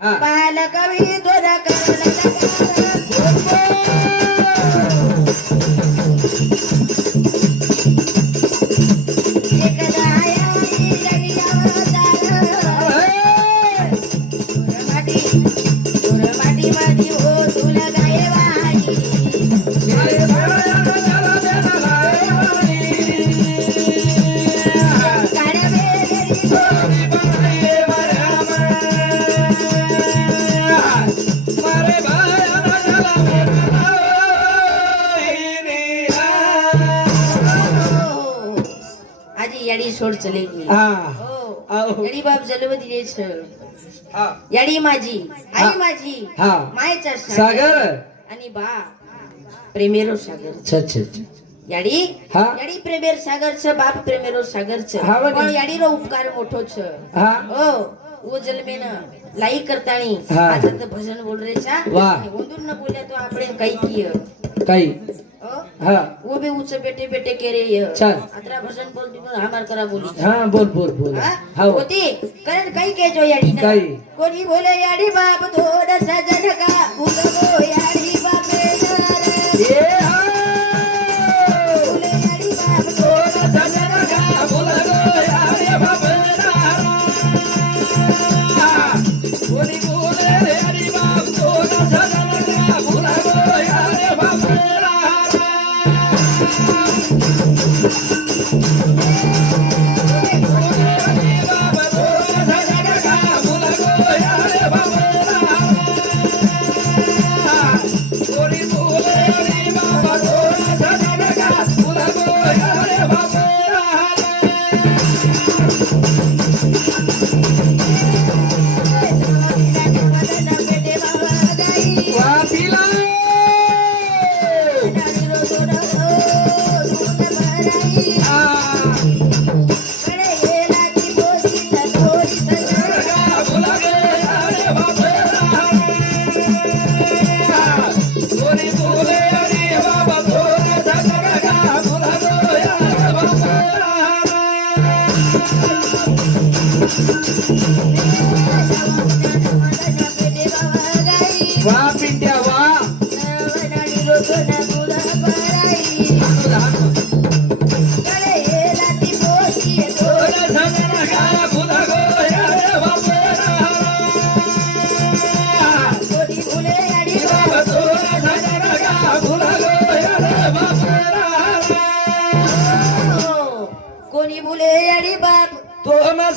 बालकवी तुझा छोड़ चलेगी हाँ. बाप जलवती जे छळ माझी. आई माझी. मायचा सागर. आणि बा. प्रेमेरो सागर. अच्छा अच्छा याडी? हा. याडी प्रेमेर सागर छ बाप प्रेमेरो सागर छ हा याडी रो उपकार मोठो छ हा. हो. ओ वो जलमेन लाई करताणी. हा. आज भजन बोल रे छा वाह. न तो आपण काही किय काही हो. वो भी ऊंचे बेटे बेटे के रे य छान. अत्रा भजन बोल दी हमार करा बोली. हा बोल बोल बोल. हा? होती? कारण काही केजो याडी ना काही. कोणी बोले याडी बाप थोड सजन का? उगवो याडी. Mm-hmm.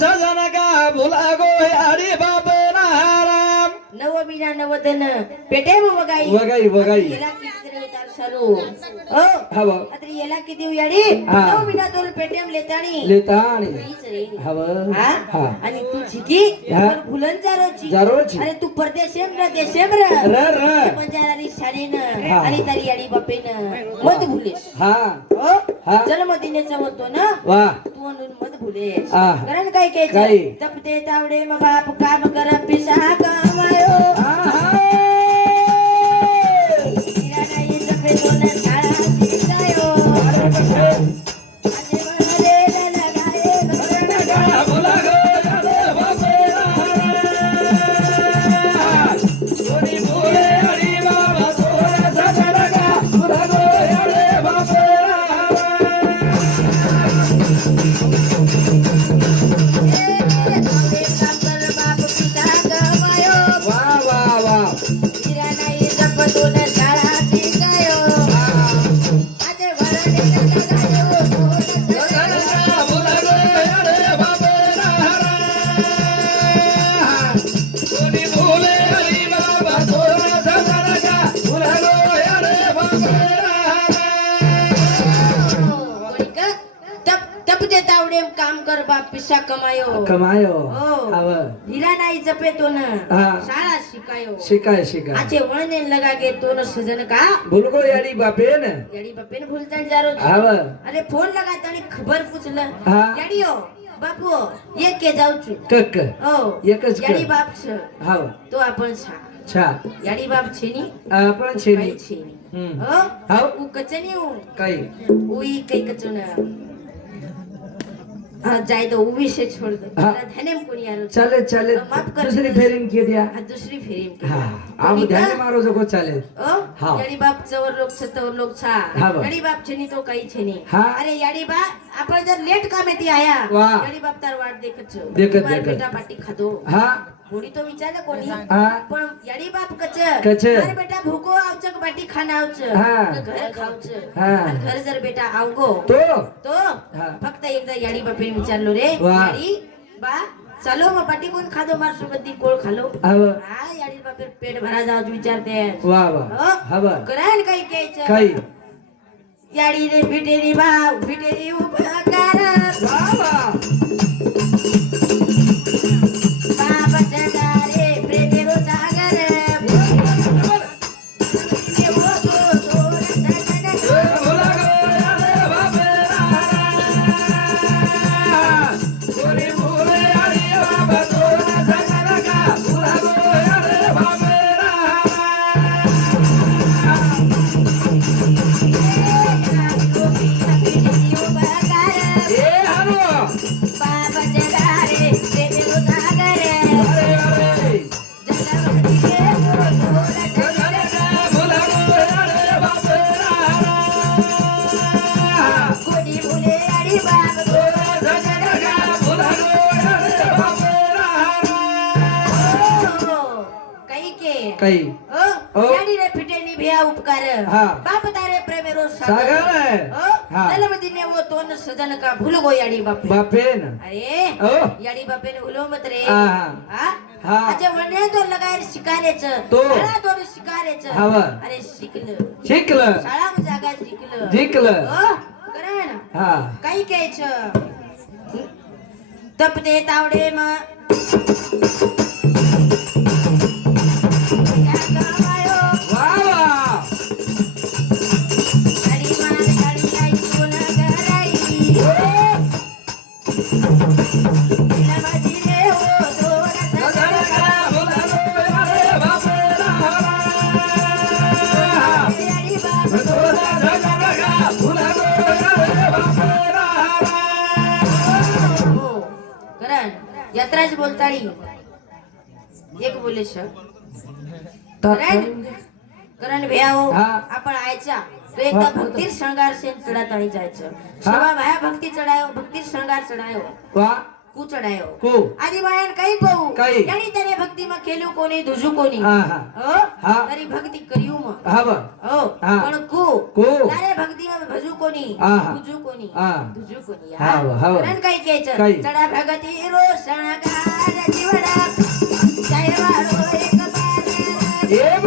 सजन का भुला गो अरे बाप राम नवमीना नवदन पेटे बघाई वगाई वगाई। लेतानी लेता आणि हीच रे हव आणि तू झिकी. पण फुलन चारोची जारोची अरे तू परदेशेम र देशेम र र र पंजारारी शाळेन. आणि तरी याडी बापेन मत भुलेस हा होतो ना वा तू म्हणून मत भुलेस आ. कारण काय काय काय? जपते तावडे मग बाप काम कर पिसा कमायो कर बाप पिसा कमायो। कमायो। हो. हिरा नाही जपे तो न। हा. शाळा शिकायो। शिकाय शिकाय। आचे वळणे लगा गे तो न सजन का? भुलगो यारी बापेन। याडी बापेन भूलता जारो हव। अरे फोन लगा ताणी खबर पूछलं। हा. याडी हो बापू ये के जाऊ छु। कक हो। एकच याडी. बाप छ। हव। तो आपण छा। छा। याडी बाप छेनी। आपण छेनी। छेनी। हम्म. हो। हाव. उ कचनी उ काही? उई काही कचना। जाय दो उमेश छोड दो? धनेम कोणी यार चले चले दुसरी फेरीन के द्या. दुसरी फेरीन हा. आम ध्यान मारो जो को चले ओ याडी बाप चोर लोग लोक सतवर लोग छा. याडी बाप छेनी तो काही छेनी. अरे याडी बाप आपण जर लेट कामेती आया याडी बाप तार वाट देखत देखत देखत. बेटा पाटी खादो हा. होडी तो विचारलं कोणी? पण यारी बाप कच कच. अरे बेटा भूको आवच बाटी खाना आवच हा. घर खावच हा. घर जर बेटा आवगो तो? तो फक्त एकदा यारी बापे विचारलो रे. वा. यारी बा चलो मग बाटी कोण खादो? मार सुगंधी कोळ खालो. हव. हा यारी बापे पेट भरा जाऊ विचारते. वा वा. हो? हव. करायला काही घ्यायचं? काही. याडी रे फिटेरी बा फिटेरी उभा. सुजन का भूल गो याडी बापे बापे ना अरे ओ याडी बापे ने उलो मत रे हां हां वने तो लगाय शिकारेच तो शाळा तो शिकारेच हवा अरे शिकलं शिकलं शाळा जागा शिकलं जिंकलं करा ना हां काही तप दे तावडे म યાત્રા જ બોલતાળી. એક બોલે છે. કરણ ભેયાઓ આપણ આયચા તો એક ભક્તિ શણગાર છે ચડાતાળી જાય છે. સવા માયા ભક્તિ ચડાયો ભક્તિ શણગાર ચડાયો. વાહ. કુ ચડાયો. કુ. આજી માયન કઈ કહું. કઈ? એની તને ભક્તિ માં ખેલ્યું કોની ધુજુ કોની? હા હા. હા. તારી ભક્તિ કર્યું માં. હા. હા. પણ કુ को। अरे भक्ती भजू कोणी भुजू कोणी भुजू कोणी कई के घ्यायचं चढा भगती रो सणकार जीवडा जय वाळो एक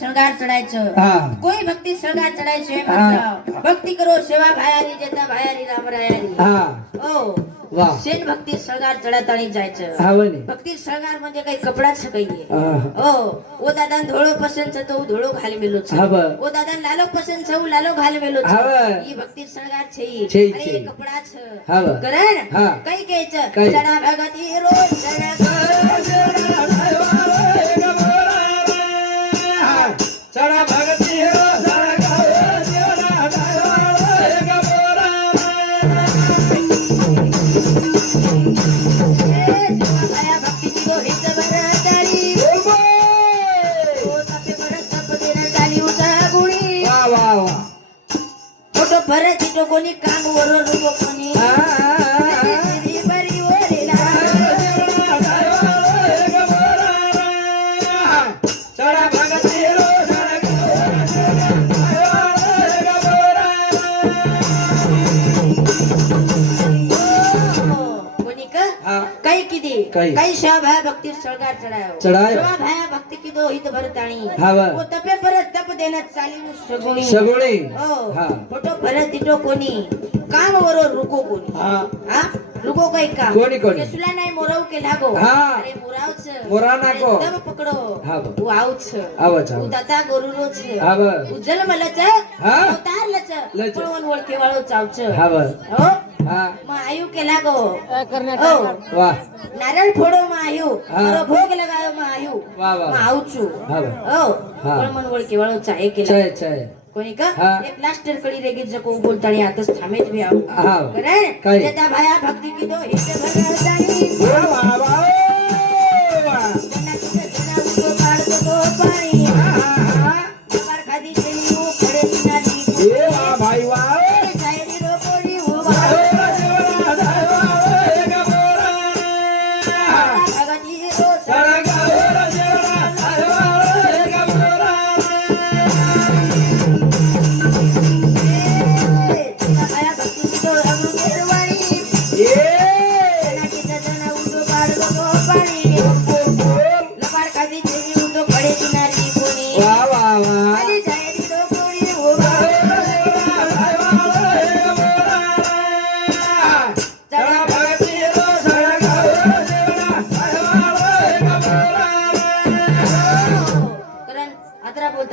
शृंगार चढायचं कोई भक्ती शृंगार चढायचे भक्ती करो सेवा भायारी जेता भायारी राम रायारी हो शेण भक्ती शृंगार चढत आणि जायचं भक्ती शृंगार म्हणजे काही कपडाच काही ओ ओ दादा धोळो पसंत तो धोळो घाल मेलो ओ दादा लालो पसंत सौ लालो घाल मेलो ही भक्ती शृंगार छे अरे कपडाच करण काही घ्यायचं चढा भगती रोज नको कोणी काम वरून नको कोणी हो, काही किती? काही. शब है भक्ती सळगार चढाय. चढाय शोभा भाया भक्ती की दो हित भरताणी हा वा. ओ तपे परत तप देण्यात चाली सगुणी सगुणी हो. हा. फोटो भरत दिटो कोणी? काम वरो रुको कोणी. हा. हा? रुको काही काम कोणी कोणी? केसुला नाही मोरव के लागो हा. अरे मोरावच. मोरा नाको. पकडो. हा. उ आऊच आवच. उ आवच. दाता गोरुरोच हा वा. उज्जल मलच. हा. अवतार लच. लच. पळवण ओळखे वाळो चावच. वा. हा? मग आयु केला गो. हो वा. नारळ फोडो मग आयु. बरो भोग लगायो मग आयु. वा वा मग आऊचू. हा केला. छय छय कोणी का. एक लास्टर कडी रेगी जको बोलताणी आताच थांबेत भी आऊ. हा. करे काय? जेता भाया भक्ती की दो हित भरताणी वा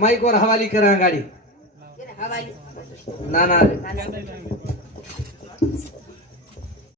माईक वर हवाली करा गाडी. ना ना.